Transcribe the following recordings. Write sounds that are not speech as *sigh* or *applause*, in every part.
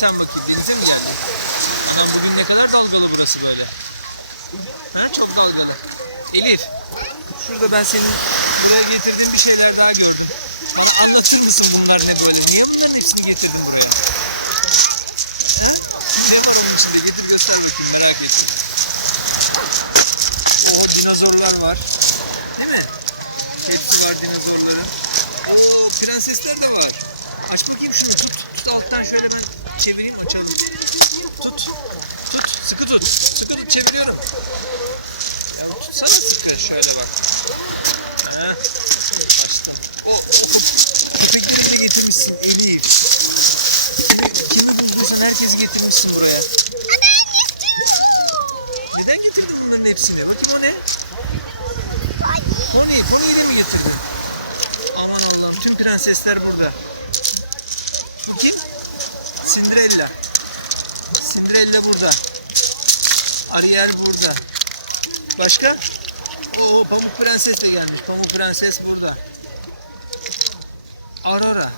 Sen bakayım? Denize mi geldin? Ulan bugün ne kadar dalgalı burası böyle. Ha, çok dalgalı. Elif, şurada ben senin buraya getirdiğin bir şeyler daha gördüm. Bana anlatır mısın bunlar ne böyle? Niye bunların hepsini getirdin buraya? Ha? Ne var onun içinde? Getir göster bakayım, merak ettim. Oo, dinozorlar var. Değil mi? Hepsi var dinozorların. Oo, prensesler de var. Aç bakayım şunu tut. Tut alttan şöyle ben çevireyim açalım. Tut. Tut. Sıkı tut. Sıkı tut çeviriyorum. Ya tutsana sıkı şöyle bak. Ha. Açtım. O, o, o. Köpekleri de getirmişsin. Elif. Kimi bulduysan herkesi getirmişsin buraya. Neden getirdin bunların hepsini? Bakayım o ne? Pony, pony'yle mi getirdin? Aman Allah'ım tüm prensesler burada. Bu kim? Cinderella. Cinderella burada. Ariel burada. Başka? Oo Pamuk Prenses de gelmiş. Pamuk Prenses burada. Aurora.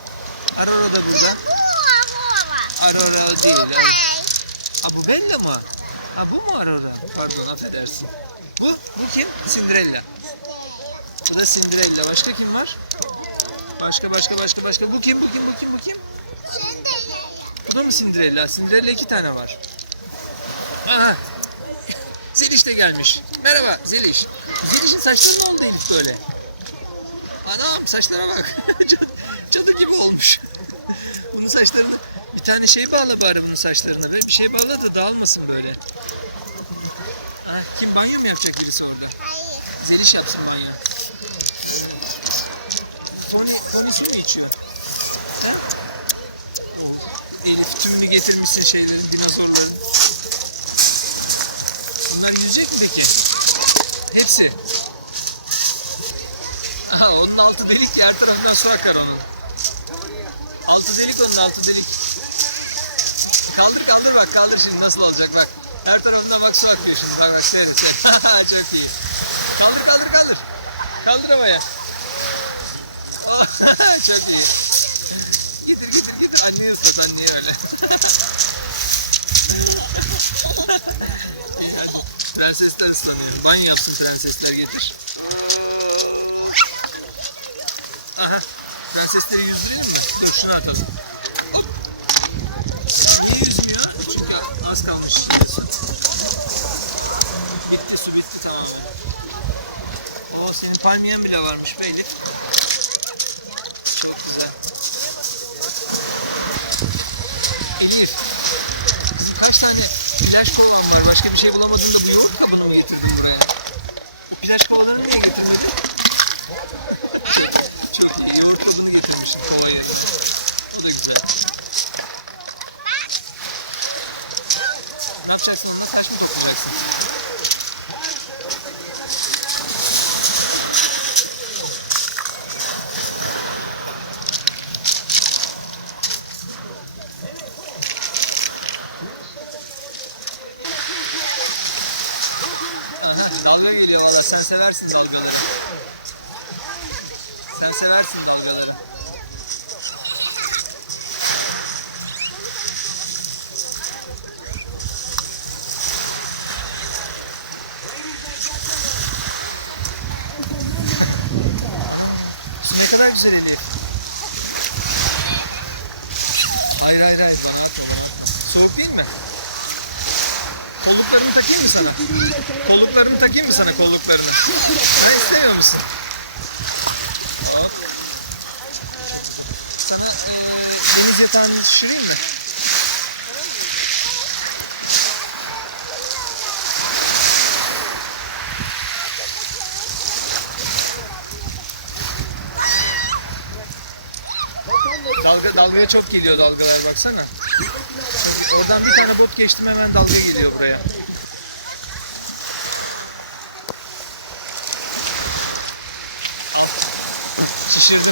Aurora da burada. Aurora değil. ha. Bu Bella mı? Ha bu mu Aurora? Pardon affedersin. Bu? Bu kim? Cinderella. Bu da Cinderella. Başka kim var? Başka başka başka başka. Bu kim? Bu kim? Bu kim? Bu kim? Bu da mı Cinderella? Cinderella iki tane var. Aha. Zeliş de gelmiş. Merhaba Zeliş. Zeliş'in saçları ne oldu Elif böyle? Anam saçlara bak. *laughs* Cadı- gibi olmuş. *laughs* bunun saçlarını bir tane şey bağla bari bunun saçlarına. Bir şey bağla da dağılmasın böyle. Ha, kim banyo mu yapacak birisi orada? Zeliş yapsın banyo. Tony, Tony su mu içiyor? Ha? Tümünü getirmişsin şeyleri, dinozorların. Bunlar yüzecek mi peki? Hepsi. Aha, onun altı delik diğer taraftan su akar onun. Altı delik onun altı delik. Kaldır kaldır bak kaldır şimdi nasıl olacak bak. Her tarafına bak su akıyor şimdi bak bak seyret. *laughs* Çok iyi. Kaldır kaldır kaldır. Kaldır havaya. Oh, Çok iyi. Getir getir getir. Anneye ıslat anneye öyle. Prensesler ıslanıyor. Banyo yapsın prensesler getir. Aha. Prensesleri yüzüyor. Dur şunu atalım. Hop. Niye yüzmüyor? Çünkü az kalmış. Su. Bitti su bitti tamam. Oo senin palmiyen bile varmış Beyli. Çok güzel. Elif. Kaç tane plaj kovan var? Başka bir şey bulamadın da bu yoğurt kabını mı getirdin buraya? Plaj kovanlarını niye getirdin? Çok iyi. Yoğurt kabını getirmişsin ovaya. Bu da güzel. Ne yapacaksın? Ondan kaç gün tutacaksın? Aha, Dalga geliyor valla. Sen seversin dalgaları. Sen seversin dalgaları. Ne kadar güzel hediye. Hayır hayır hayır bana atma. Soğuk değil mi? Kolluklarımı takayım mı sana? Kolluklarımı takayım mı sana kolluklarını? Sen istemiyor musun? Sana eee deniz yatağını şişireyim mi? Dalga dalgaya çok geliyor dalgalar baksana. Oradan bir tane bot geçtim hemen dalga geliyor buraya. Şişirdim.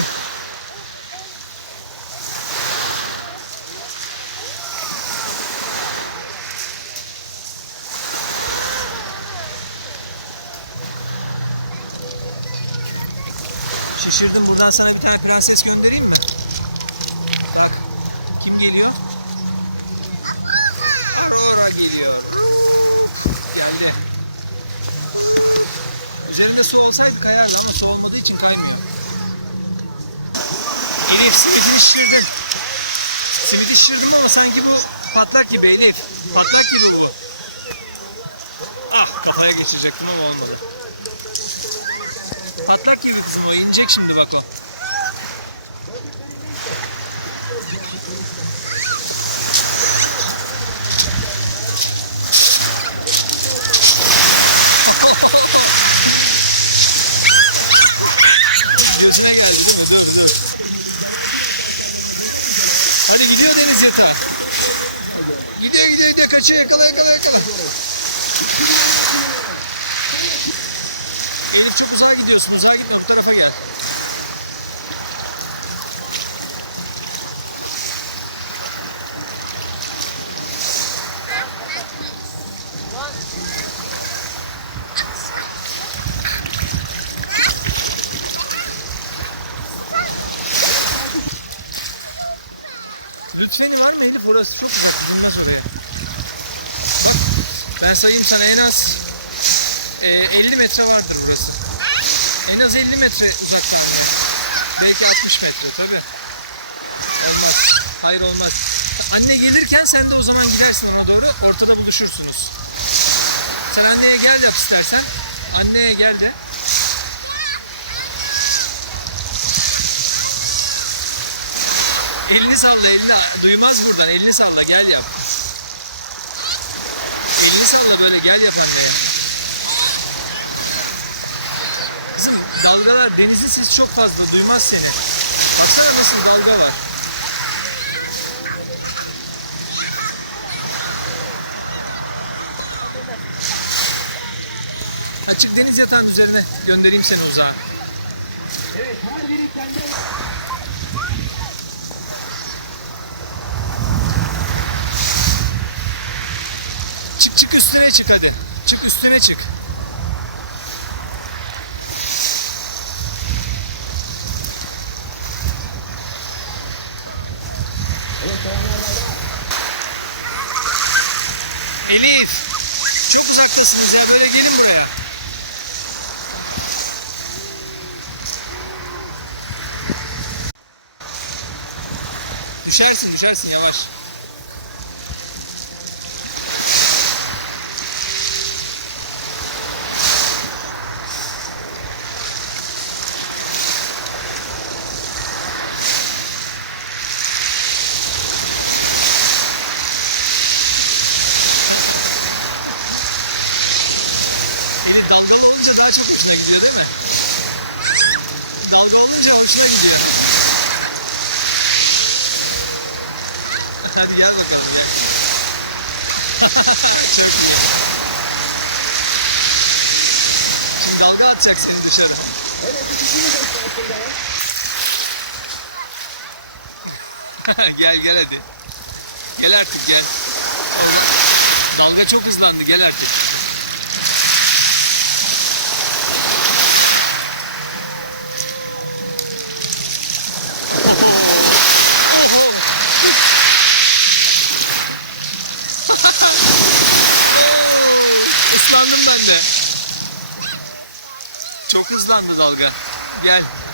Şişirdim. Buradan sana bir tane prenses göndereyim mi? Bak. Kim geliyor? Aurora geliyor. Geldi. Üzerinde su olsaydı kayardı ama su olmadığı için kaymıyor. Şişirdim ama sanki bu patlak gibi Elif. Patlak gibi bu. Ah kafaya geçirecektim ama olmadı. Patlak gibi bizim o. İnecek şimdi bak o. Gözüne geldi. Dur, dur, dur. Hadi gidiyor deniz yatağı. Gidiyor gidiyor gidiyor kaçıyor yakala yakala yakala. Elif çok uzağa gidiyorsun. Uzağa gitme bu tarafa gel. Lütfeni var mı Elif? Orası çok çıkmaz oraya. Ben sayayım sana en az e, 50 metre vardır burası. En az 50 metre uzaktan. Belki 60 metre tabii. Olmaz. Hayır olmaz. Anne gelirken sen de o zaman gidersin ona doğru. Ortada buluşursunuz. Sen anneye gel yap istersen. Anneye gel de. Elini salla elini. Duymaz buradan. Elini salla gel yap. Elini salla böyle gel yap anneye. Dalgalar denizin sesi çok fazla duymaz seni. Baksana nasıl dalga var. Açık deniz yatağın üzerine göndereyim seni uzağa. Çık çık üstüne çık hadi. Çık üstüne çık. Участие, участие, я ваш. Atacak seni dışarı. *laughs* gel gel hadi. Gel artık gel. Dalga çok ıslandı gel artık. Gel.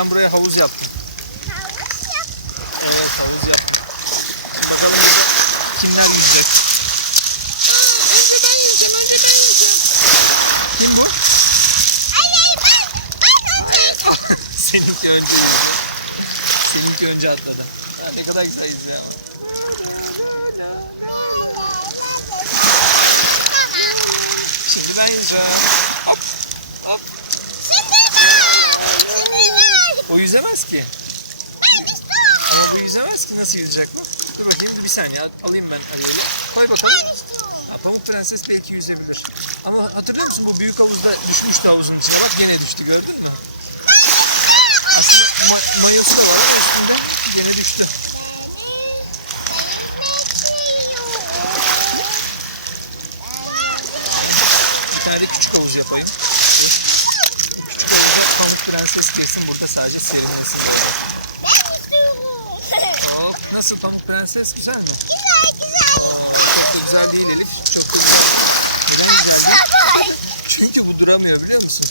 Ben buraya havuz yap. Evet havuz yap. Bakalım kimden yüzecek? Kim bu? *laughs* Seninki önce. Seninki önce atladı. Hadi. ne kadar güzel izliyor. Şimdi ben yüzeceğim. Hop hop. O yüzemez ki. Ama bu yüzemez ki. Nasıl yüzecek bu? Dur bakayım bir saniye al- alayım ben arayı. Koy bakalım. Ha, Pamuk Prenses belki yüzebilir. Ama hatırlıyor musun bu büyük havuzda düşmüştü havuzun içine. Bak gene düştü gördün mü? Ma- mayosu da var üstünde. Gene düştü. Bir tane küçük havuz yapayım. Küçük havuzda Pamuk Prenses gelsin burada sadece seyredilsin. Hop. Nasıl Pamuk Prenses güzel mi? Güzel değil Elif. Çok güzel. Neden güzel? Çünkü bu duramıyor biliyor musun?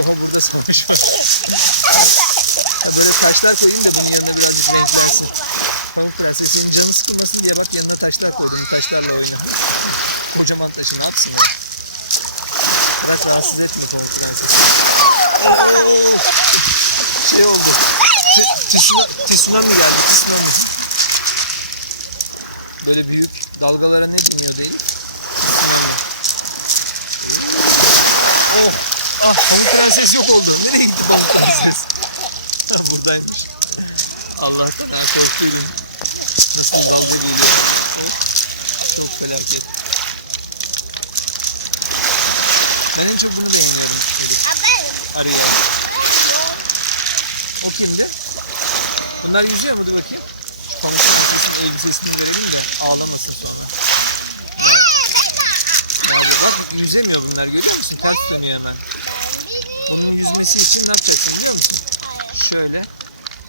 Oha burada savaş var. *laughs* Böyle taşlar koyayım da bunun yanına biraz renklensin. Pamuk Prenses senin canın sıkılmasın diye bak yanına taşlar koydum. Taşlarla oyna. Kocaman taşı ne yapsın? Biraz rahatsız etme Pamuk Prenses. Şey oldu. Tsunami- geldi. Tsunami. Böyle büyük dalgalara ne deniyor değil? Oh! Ah Pamuk Prenses yok oldu. Nereye gitti Pamuk Prenses? *laughs* Buradaymış. Allah'tan korkuyorum. Nasıl dalga geliyor. Çok felaket. Ben en çok bunu beğeniyorum. Araya. O kimdi? Bunlar yüzüyor mu? Dur bakayım. Şu Pamuk Prenses'in elbisesini yiyeyim de ağlamasın sonra. Bak yüzemiyor bunlar görüyor musun? Ters dönüyor hemen. Bunun yüzmesi için ne yapacaksın biliyor musun? Şöyle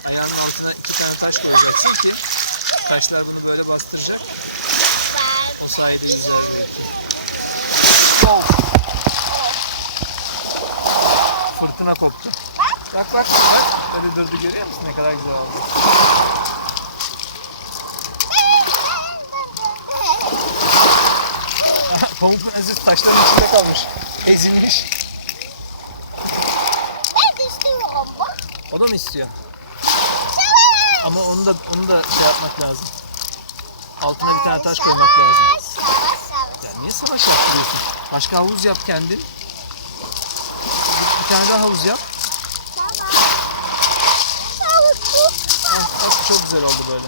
ayağının altına iki tane taş koyacaksın ki taşlar bunu böyle bastıracak. O sayede yüzer. Fırtına koptu. Bak bak bak. Öyle durdu görüyor musun ne kadar güzel oldu. Pamuk Prenses taşların içinde kalmış. Ezilmiş. O da mı istiyor? Ama onu da onu da şey yapmak lazım. Altına bir tane taş koymak lazım. Ya niye savaş yaptırıyorsun? Başka havuz yap kendin. Bir, tane daha havuz yap. Ah, bak çok güzel oldu böyle.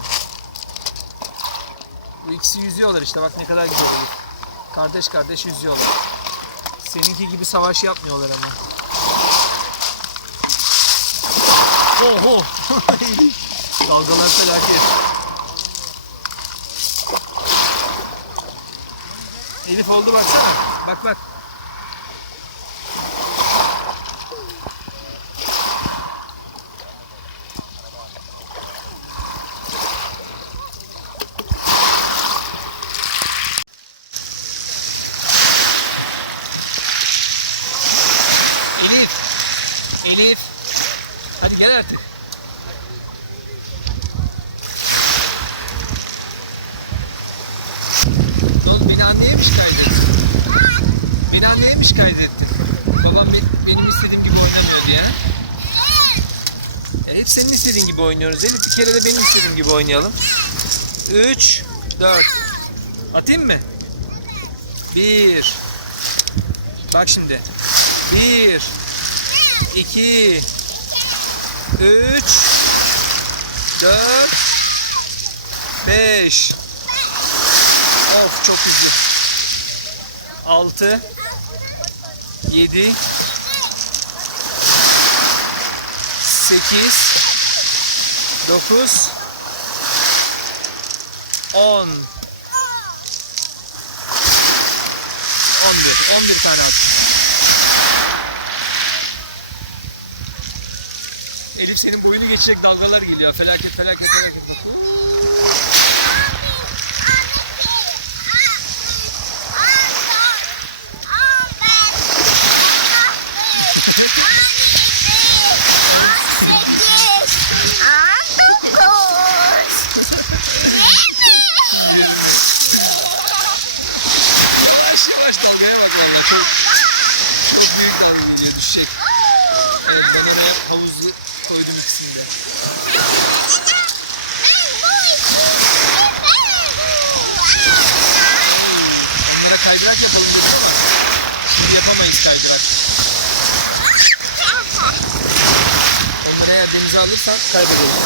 Bu ikisi yüzüyorlar işte bak ne kadar güzel olur. Kardeş kardeş yüzüyorlar. Seninki gibi savaş yapmıyorlar ama. Oho! *laughs* Dalgalar felaket. Elif oldu baksana. Bak bak. Elif. Elif. Hadi gel artık. Ne oldu beni anneye mi şikayet ettin? Beni anneye mi şikayet ettin? Babam be- benim istediğim gibi oynamıyor diye. Ya hep senin istediğin gibi oynuyoruz. Elif bir kere de benim istediğim gibi oynayalım. 3, 4. Atayım mı? 1. Bak şimdi. 1, 2, 3, 4, 5. Of çok güzel. 6, 7, 8, 9, 10, 11. 11 tane at. Elif senin boyunu geçecek dalgalar geliyor. Felaket felaket felaket. Bak. Yavaş yavaş dalgaya bak valla. Çok, çok büyük dalga geliyor düşecek. Evet, ben oraya havuzu koydum ikisini de. alırsan kaybedersin.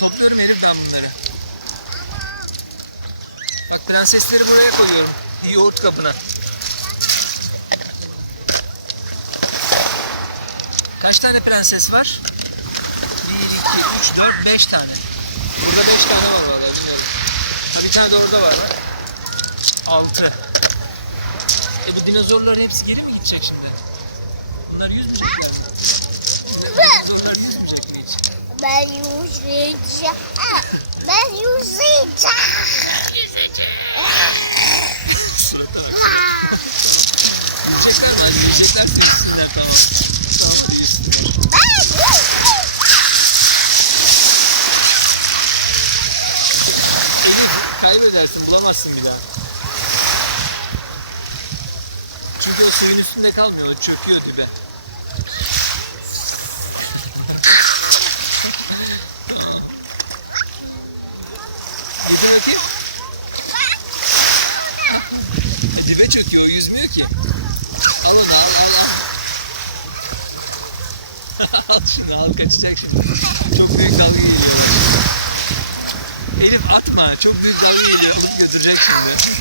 Topluyorum Elif ben bunları. Bak prensesleri buraya koyuyorum. Yoğurt kapına. Kaç tane prenses var? 1, 2, 3, 4, 5 tane. Burada 5 tane var valla. Ha bir tane de orada var. 6. E bu dinozorların hepsi geri mi gidecek şimdi? Bunlar yüzmeyecekler. Dinozorlar yüzmeyecek mi hiç? Ben yüzeceğim. Ben yüzeceğim. Yüzecekler lan yüzecekler sessizler tamam. Tamam hadi yüz. Peki, Kaybedersin bulamazsın bir daha. Çünkü o suyun üstünde kalmıyor, çöküyor dibe. Getir bakayım. E, dibe çöküyor, o yüzmüyor ki. Al onu al al al. al şunu al kaçacak şimdi. Çok büyük dalga geliyor. Elif atma çok büyük dalga geliyor. Alıp götürecek şimdi.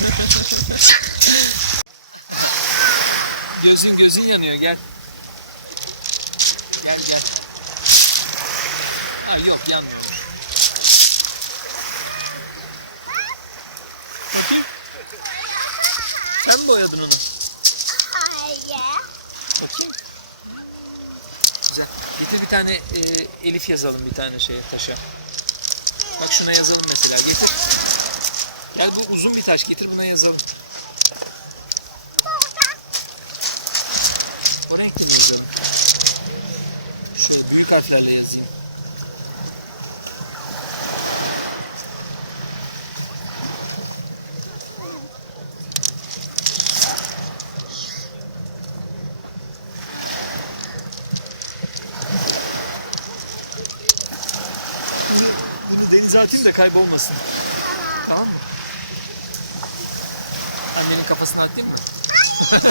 Gözün gözün yanıyor gel. Gel gel. Ha yok yandı. Bakayım. Sen mi boyadın onu? Hayır. Bakayım. Güzel. Getir bir tane e, Elif yazalım bir tane şeye taşa. Bak şuna yazalım mesela. Getir. Gel bu uzun bir taş. Getir buna yazalım. O renkli mi yazalım? Şöyle büyük harflerle yazayım. Bunu denize atayım da kaybolmasın. Tamam mı? Annenin kafasına atayım mı? *laughs*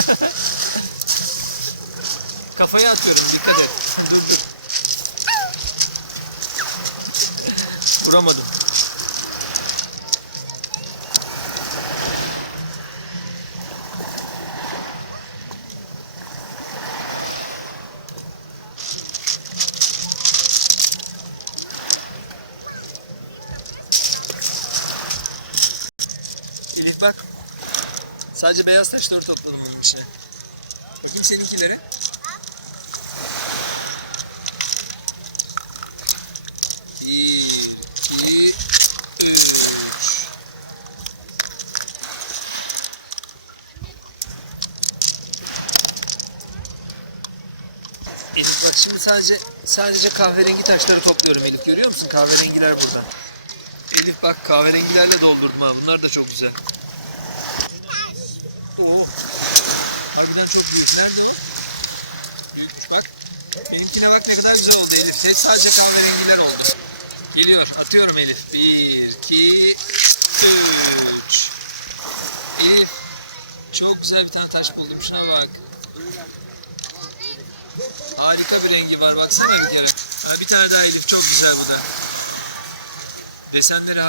Kafaya atıyorum dikkat et. Dur dur. Vuramadım. Elif bak. Sadece beyaz taşları topladım onun içine. Bakayım seninkilere. Bir, iki, üç. Elif bak şimdi sadece sadece kahverengi taşları topluyorum Elif. Görüyor musun? Kahverengiler burada. Elif bak kahverengilerle doldurdum ha. Bunlar da çok güzel. Oo. Harbiden çok güzel. Nerede o? Büyükmüş bak. Benimkine bak ne kadar güzel oldu Elif. Hep sadece kahverengiler oldu. Geliyor. Atıyorum Elif. Bir, iki, üç. Elif. Çok güzel bir tane taş buldum. Şuna bak. Harika bir rengi var. Baksana bir kere. Ha, bir tane daha Elif. Çok güzel bu da. Desenleri